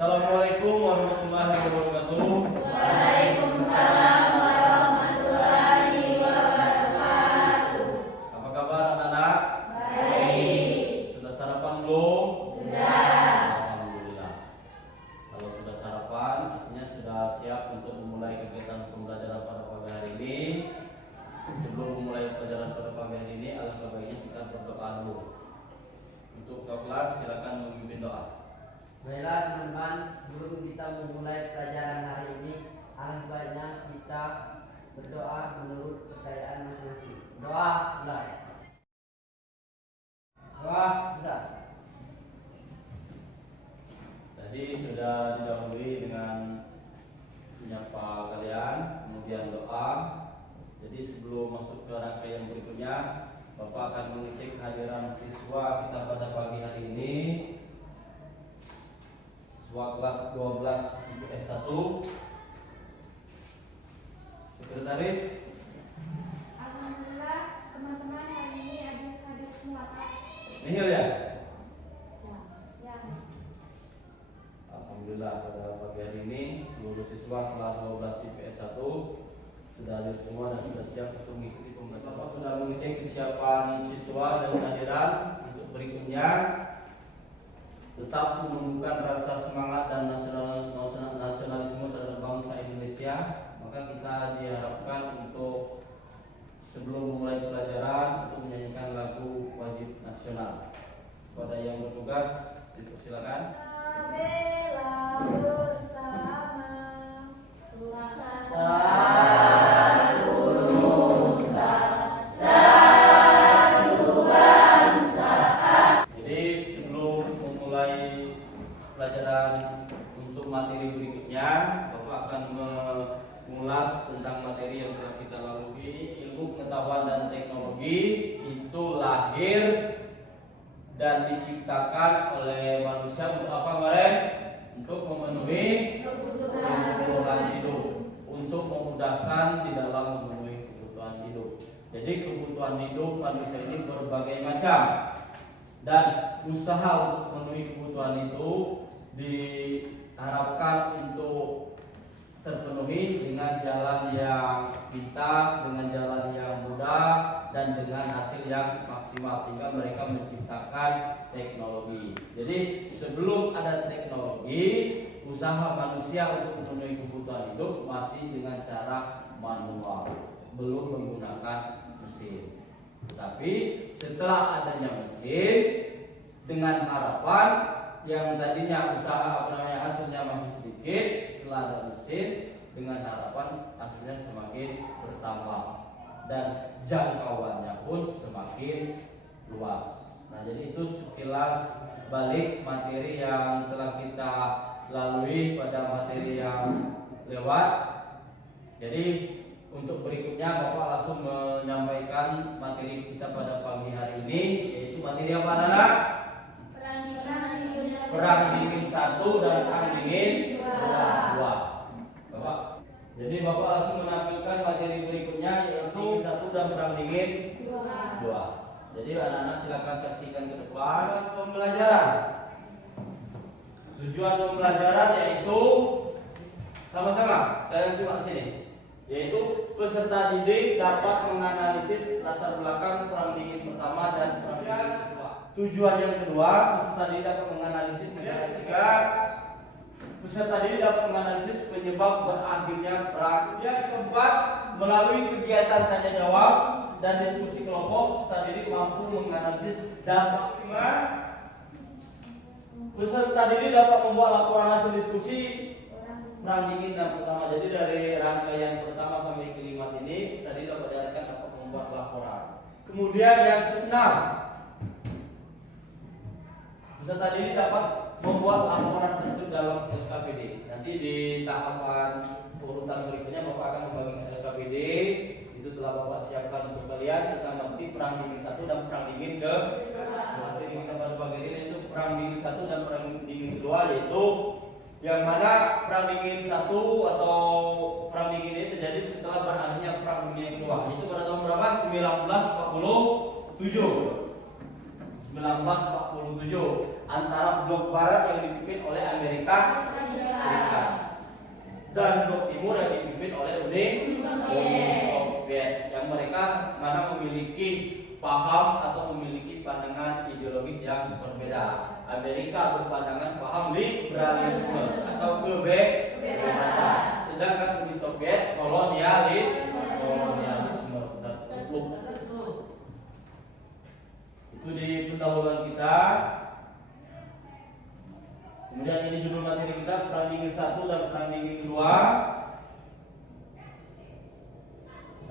Assalamualaikum warahmatullahi wabarakatuh. Waalaikumsalam warahmatullahi wabarakatuh. Apa kabar anak-anak? Baik. Sudah sarapan belum? Sudah. Alhamdulillah. Kalau sudah sarapan, artinya sudah siap untuk memulai kegiatan pembelajaran pada pagi hari ini. Sebelum memulai pelajaran pada pagi hari ini, alangkah baiknya kita berdoa dulu. Untuk kelas, silakan memimpin doa. Baiklah teman-teman, sebelum kita memulai pelajaran hari ini, alangkah baiknya kita berdoa menurut kepercayaan masing-masing. Doa mulai. Doa sudah. Tadi sudah didahului dengan menyapa kalian, kemudian doa. Jadi sebelum masuk ke rangkaian berikutnya, Bapak akan mengecek kehadiran siswa kita pada pagi hari ini. Siswa kelas 12 IPS 1. Sekretaris. Alhamdulillah teman-teman hari ini hadir semua Pak. Nihil ya? Ya. Alhamdulillah pada pagi hari ini seluruh siswa kelas 12 IPS 1 sudah hadir semua dan sudah siap untuk mengikuti pembelajaran. Bapak sudah mengecek kesiapan siswa dan kehadiran. Untuk berikutnya, tetap menumbuhkan rasa semangat dan nasionalisme terhadap bangsa Indonesia. Maka kita diharapkan untuk sebelum memulai pelajaran untuk menyanyikan lagu wajib nasional. Kepada yang bertugas dipersilakan. Bela bersama Satu nusa, satu bangsa. Jadi sebelum memulai pelajaran untuk materi berikutnya, Bapak akan mengulas tentang materi yang telah kita lalui. Ilmu pengetahuan dan teknologi itu lahir dan diciptakan oleh manusia untuk apa kemarin? Untuk memenuhi kebutuhan hidup, untuk memudahkan di dalam memenuhi kebutuhan hidup. Jadi kebutuhan hidup manusia ini berbagai macam, dan usaha untuk memenuhi kebutuhan itu diharapkan untuk terpenuhi dengan jalan yang pintas, dengan jalan yang mudah, dan dengan hasil yang maksimal, sehingga mereka menciptakan teknologi. Jadi sebelum ada teknologi, usaha manusia untuk memenuhi kebutuhan hidup masih dengan cara manual, belum menggunakan mesin. Tetapi setelah adanya mesin, dengan harapan yang tadinya usaha hasilnya masih sedikit, setelah ada mesin, dengan harapan hasilnya semakin bertambah dan jangkauannya pun semakin luas. Nah, jadi itu sekilas balik materi yang telah kita lalui pada materi yang lewat. Jadi untuk berikutnya Bapak langsung menyampaikan materi kita pada pagi hari ini, yaitu materi apa anak? Perang dingin 1 dan perang dingin 2. Bapak. Jadi Bapak langsung menampilkan materi berikutnya, yaitu 1 dan perang dingin 2. Jadi anak-anak silakan saksikan ke depan. Pembelajaran. Tujuan pembelajaran yaitu sama-sama sekalian simak sini. Yaitu peserta didik dapat menganalisis latar belakang perang dingin pertama dan perang dingin kedua. Tujuan yang kedua, peserta didik dapat menganalisis peserta didik dapat menganalisis penyebab berakhirnya perang. Yang keempat, melalui kegiatan tanya jawab dan diskusi kelompok, peserta didik mampu menganalisis dampak. Peserta didik dapat membuat laporan hasil diskusi perang dingin dan pertama. Jadi dari rangkaian pertama sampai kelima sini tadi dapat diarahkan dapat membuat laporan. Kemudian yang keenam, peserta didik dapat membuat laporan tertulis dalam LKPD. Nanti di tahapan urutan berikutnya Bapak akan membagikan LKPD. Itu telah Bapak siapkan untuk kalian. Kita nanti perang dingin 1 dan perang dingin kedua. Materi kita pada pagi ini itu perang dingin 1 dan perang dingin kedua, yaitu yang mana perang dingin 1 atau perang dingin ini terjadi setelah berakhirnya perang dunia kedua. Itu pada tahun berapa? 1947. antara blok barat yang dipimpin oleh Amerika Serikat dan blok timur yang dipimpin oleh Uni Soviet, yang mereka mana memiliki paham atau memiliki pandangan ideologis yang berbeda. Amerika berpandangan paham liberalisme atau kebebasan, sedangkan Uni Soviet kolonialisme. Itu di pendahuluan kita. Kemudian ini judul materi kita, Perang Dingin 1 dan Perang Dingin 2.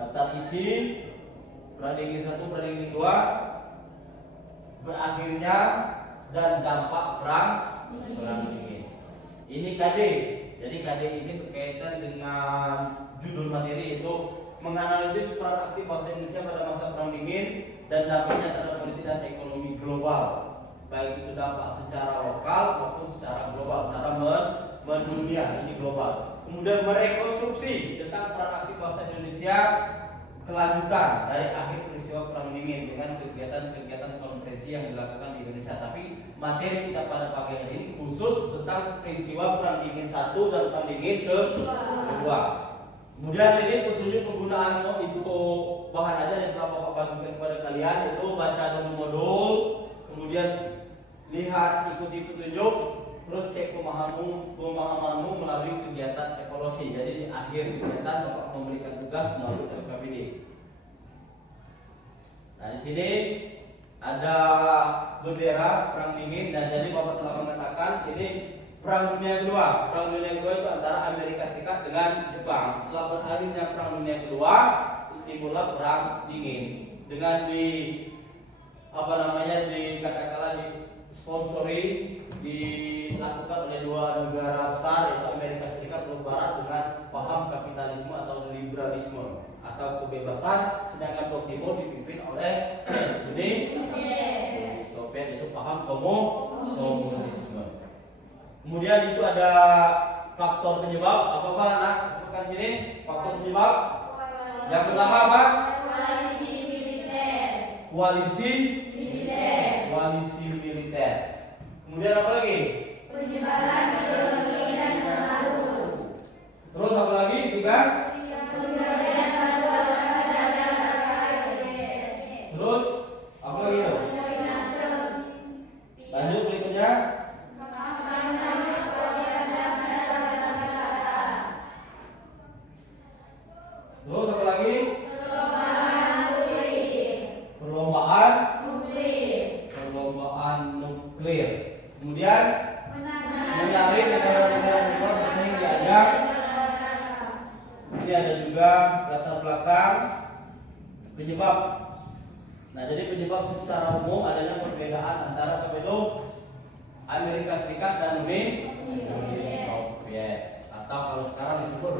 Daftar isi Perang Dingin 1, Perang Dingin 2, berakhirnya dan dampak Perang Dingin. Ini KD. Jadi KD ini berkaitan dengan judul materi, itu menganalisis peran aktif bangsa Indonesia pada masa Perang Dingin dan dampaknya terhadap politik dan ekonomi global, baik itu dampak secara lokal maupun secara global, secara mendunia, ini global. Kemudian merekonstruksi tentang peran aktif bangsa Indonesia kelanjutan dari akhir peristiwa Perang Dingin dengan kegiatan-kegiatan konferensi yang dilakukan di Indonesia. Tapi materi kita pada pagi hari ini khusus tentang peristiwa Perang Dingin 1 dan Perang Dingin kedua. Kemudian ini petunjuk penggunaan itu bahan aja yang telah Bapak bagikan kepada kalian, itu baca dulu modul, kemudian lihat, ikuti petunjuk, terus cek pemahamanmu melalui kegiatan evaluasi. Jadi di akhir kegiatan Bapak memberikan tugas melalui LKPD. Nah di sini ada bendera Perang Dingin, dan jadi Bapak telah mengatakan ini Perang Dunia Kedua. Perang Dunia Kedua itu antara Amerika Serikat dengan Jepang. Setelah berakhirnya Perang Dunia Kedua, timbullah Perang Dingin dengan dikatakanlah disponsori, dilakukan oleh dua negara besar, yaitu Amerika Serikat dan Barat dengan paham kapitalisme atau liberalisme atau kebebasan, sedangkan blok timur dipimpin oleh Uni Soviet, itu paham komunisme. Kemudian itu ada faktor penyebab apa Pak? Nah, sebutkan sini faktor penyebab. Yang pertama apa? Koalisi militer. Koalisi militer. Kemudian apa lagi? Penyebaran ideologi dan pengaruh. Terus apa lagi juga? Pemberian bantuan kepada Terus apa lagi itu? Lanjut berikutnya. Terus apa lagi? Perlombaan nuklir. Kemudian menarik negara-negara bersaing diajak. Ini ada juga latar belakang penyebab. Nah, jadi penyebab secara umum adanya perbedaan antara apa itu? Amerika Serikat dan Uni Soviet, atau kalau sekarang disebut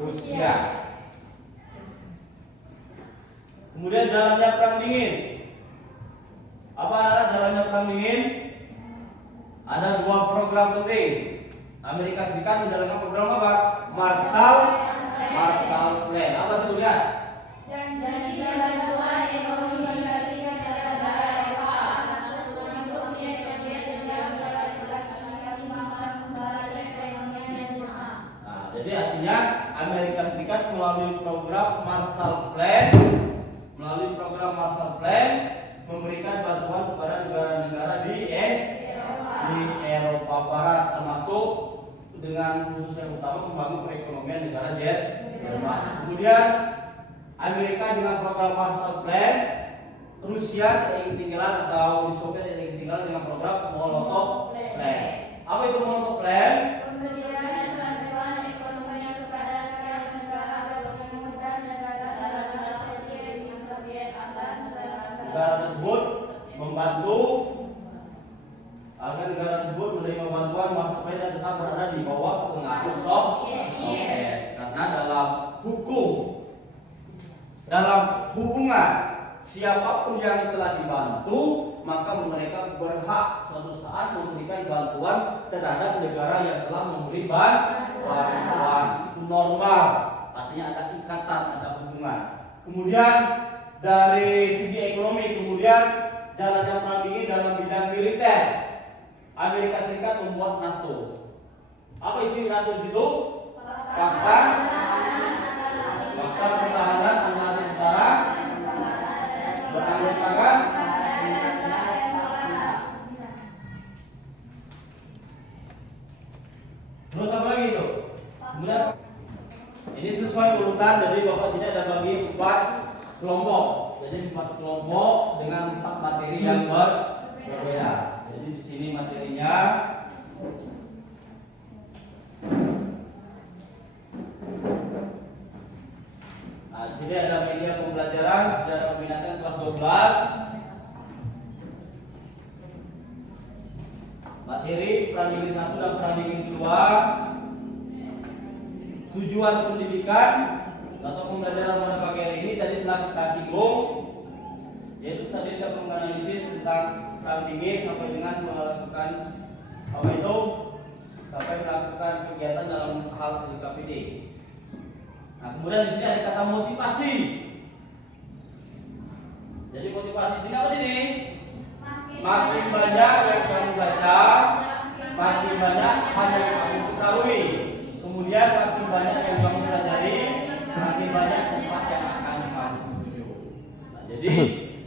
Rusia. Kemudian jalannya Perang Dingin. Apa adalah jalannya Perang Dingin? Ada dua program penting. Amerika Serikat menjalankan program apa? Marshall Plan. Apa sebutnya? Janji bantuan ekonomi bagi negara Eropa. Nah, jadi artinya Amerika Serikat melalui program Marshall Plan memberikan bantuan kepada negara-negara di Eropa Barat, termasuk dengan khusus yang utama membangun perekonomian negara Jerman. Kemudian Amerika dengan program Marshall Plan, Rusia tidak ingin tinggalan atau Uni Soviet tidak ingin tinggalan dengan program Molotov Plan. Apa itu Molotov Plan? Pemberian bantuan ekonomi kepada setiap negara berkomitmen dan negara-negara seperti Uni Soviet dan negara tersebut membantu agar negara tersebut menerima bantuan masa dan tetap berada di bawah pengaruh Soviet. Karena dalam hubungan siapapun yang telah dibantu, maka mereka berhak suatu saat memberikan bantuan terhadap negara yang telah memberi bantuan. Itu normal, artinya ada ikatan, ada hubungan. Kemudian dari segi ekonomi, kemudian jalannya Perang Dingin dalam bidang militer. Amerika Serikat membuat NATO. Apa isi NATO di situ? Fakta pertahanan antara tentara beranggotakan. Terus apa lagi itu? Kemudian ini sesuai urutan, jadi Bapak sini ada bagi 4 kelompok. Jadi 4 kelompok dengan 4 materi yang berbeda. Jadi di sini materinya nah, sini ada media pembelajaran sejarah peminatan kelas 12. Materi perandingan 1 dan perandingan 2. Tujuan pendidikan atau pembelajaran pada pagi hari ini tadi telah kita singgung, yaitu tadi kita menganalisis tentang perang dingin sampai dengan melakukan apa itu, sampai melakukan kegiatan dalam hal LKPD. Nah, kemudian di sini ada kata motivasi. Jadi motivasi sini apa sini? Makin banyak yang kamu baca, makin banyak hal yang kamu ketahui. Kemudian makin banyak yang kamu pelajari, makin banyak tempat yang akan kamu tuju. Nah, jadi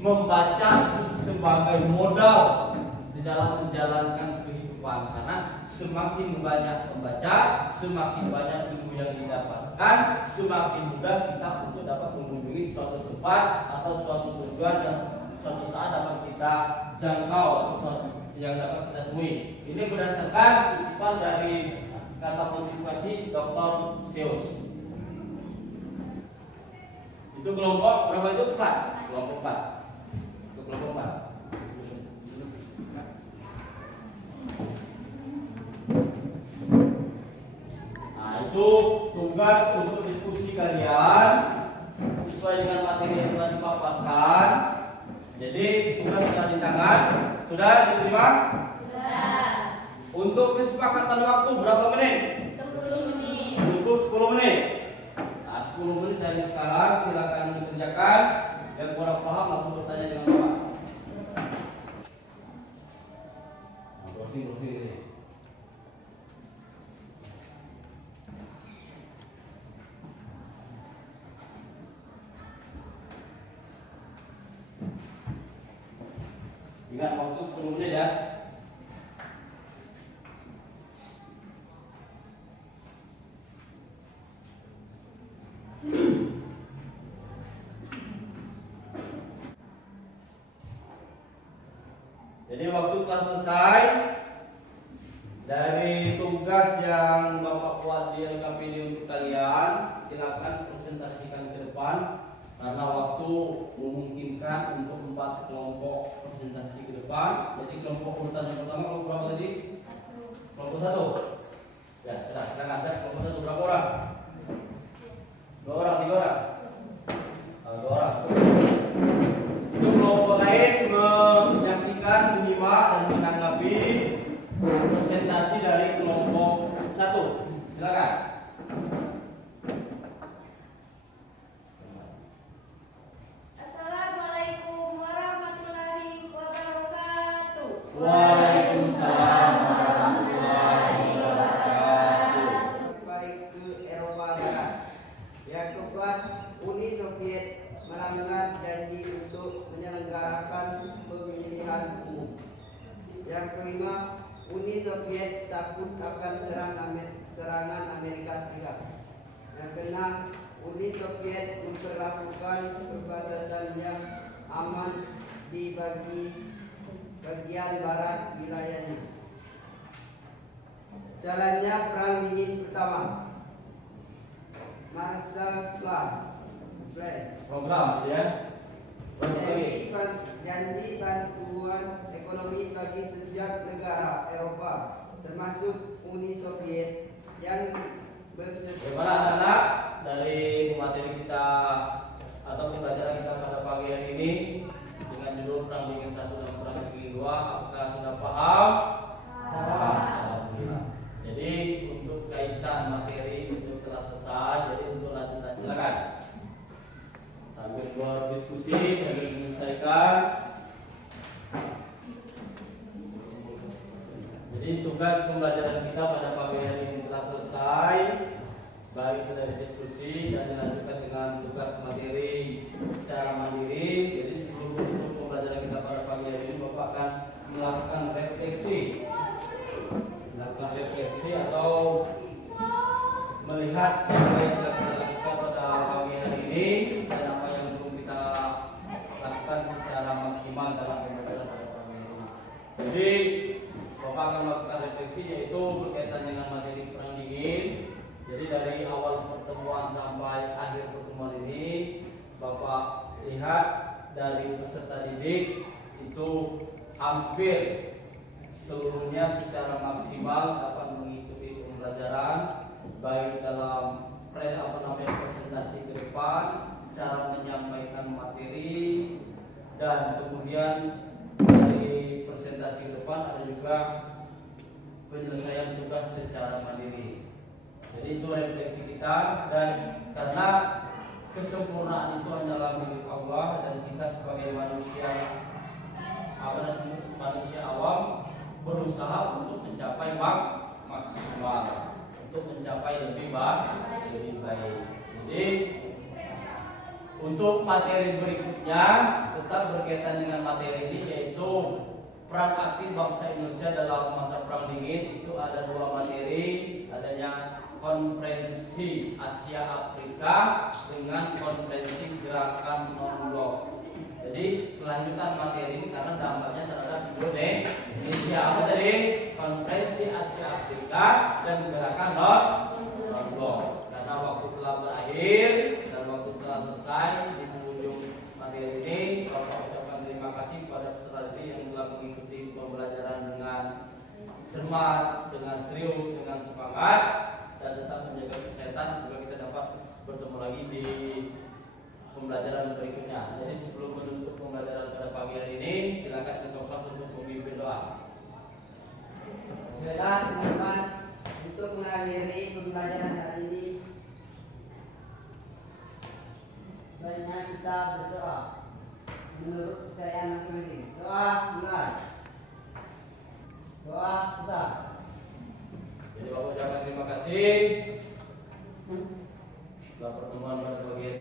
membaca itu sebagai modal di dalam menjalankan kehidupan, karena semakin banyak membaca, semakin banyak ilmu yang didapatkan, semakin mudah kita untuk dapat mengunjungi suatu tempat atau suatu tujuan yang suatu saat dapat kita jangkau atau suatu yang dapat kita temui. Ini berdasarkan kutipan dari kata motivasi Dr. Seuss. Itu kelompok berapa itu? 4. Kelompok 4. Itu kelompok 4. Nah, itu tugas untuk diskusi kalian sesuai dengan materi yang telah dipaparkan. Jadi tugas sudah di tangan. Sudah diterima? Sudah. Untuk kesepakatan waktu berapa menit? 10 menit. Cukup 10 menit. Nah, 10 menit dari sekarang silakan dikerjakan. Yang kurang paham langsung bertanya dengan Bapak. Nah, browsing ini. Ingat waktu 10 menit ya. Jadi waktu telah selesai. Dari tugas yang Bapak buat di LKPD untuk kalian, silakan presentasikan ke depan karena waktu memungkinkan untuk 4 kelompok presentasi ke depan. Jadi kelompok urutan yang pertama kelompok berapa tadi? Kelompok 1. Ya, sudah, silakan cek kelompok 1 berapa orang? 2 orang, 3 orang? 2 orang. Itu kelompok lain menyaksikan, menyimak dan menanggapi presentasi dari kelompok 1. Silakan. Assalamualaikum warahmatullahi wabarakatuh. Waalaikumsalam warahmatullahi wabarakatuh. Baik ke Eropa Barat. Yang keempat, Uni Soviet melanggar janji untuk menyelenggarakan pemilihan umum. Yang kelima, Uni Soviet takut akan serangan Amerika Serikat. Yang keenam, Uni Soviet memperlakukan perbatasan yang aman di bagian barat wilayahnya. Jalannya Perang Dingin Pertama. Marshall Plan. Program ya. Janji bantuan ekonomi bagi setiap negara Eropa, termasuk Uni Soviet yang bersedia. Bagaimana anak-anak dari materi kita atau pembelajaran kita pada pagi hari ini dengan judul Perang Dingin 1 dan Perang Dingin 2, apakah sudah paham? Paham. Alhamdulillah. Jadi untuk kaitan materi untuk telah selesai, jadi untuk lanjutan silakan. Sambil berdiskusi, sambil menyelesaikan. tugas pembelajaran kita pada pagi hari ini telah selesai, baik itu dari diskusi dan dilanjutkan dengan tugas materi secara mandiri. Jadi sebelum menutup pembelajaran kita pada pagi hari ini, Bapak akan melakukan refleksi atau melihat apa yang telah kita lakukan pada pagi hari ini dan apa yang belum kita lakukan secara maksimal dalam pembelajaran pada pagi hari ini. Jadi Bapak akan melakukan refleksi yaitu berkaitan dengan materi perang dingin. Jadi dari awal pertemuan sampai akhir pertemuan ini, Bapak lihat dari peserta didik itu hampir seluruhnya secara maksimal dapat mengikuti pembelajaran, baik dalam presentasi ke depan, cara menyampaikan materi, dan kemudian dari presentasi ke depan ada juga penyelesaian tugas secara mandiri. Jadi itu refleksi kita, dan karena kesempurnaan itu hanyalah milik Allah dan kita sebagai manusia awam berusaha untuk mencapai maksimal, untuk mencapai lebih baik. Jadi untuk materi berikutnya tetap berkaitan dengan materi ini, yaitu peran aktif bangsa Indonesia dalam masa perang dingin. Itu ada dua materi, adanya konferensi Asia Afrika dengan konferensi gerakan non-blok. Jadi kelanjutan materi ini karena dampaknya terhadap Indonesia. Apa tadi? Konferensi Asia Afrika dan gerakan non-blok. Karena waktu telah berakhir dan waktu telah selesai, di penghujung materi ini Bapak ucapkan terima kasih kepada peserta didik yang telah mengikuti pembelajaran dengan cermat, dengan serius, dengan semangat, dan tetap menjaga kesehatan sehingga kita dapat bertemu lagi di pembelajaran berikutnya. Jadi sebelum menutup pembelajaran pada pagi hari ini, silakan ketua kelas untuk memimpin doa. Baiklah teman-teman, untuk mengakhiri pembelajaran hari ini, baiknya kita berdoa menurut kepercayaan masing-masing. Doa mulai. Doa susah. Jadi Bapak ucapkan terima kasih. Setelah pertemuan pada pagi hari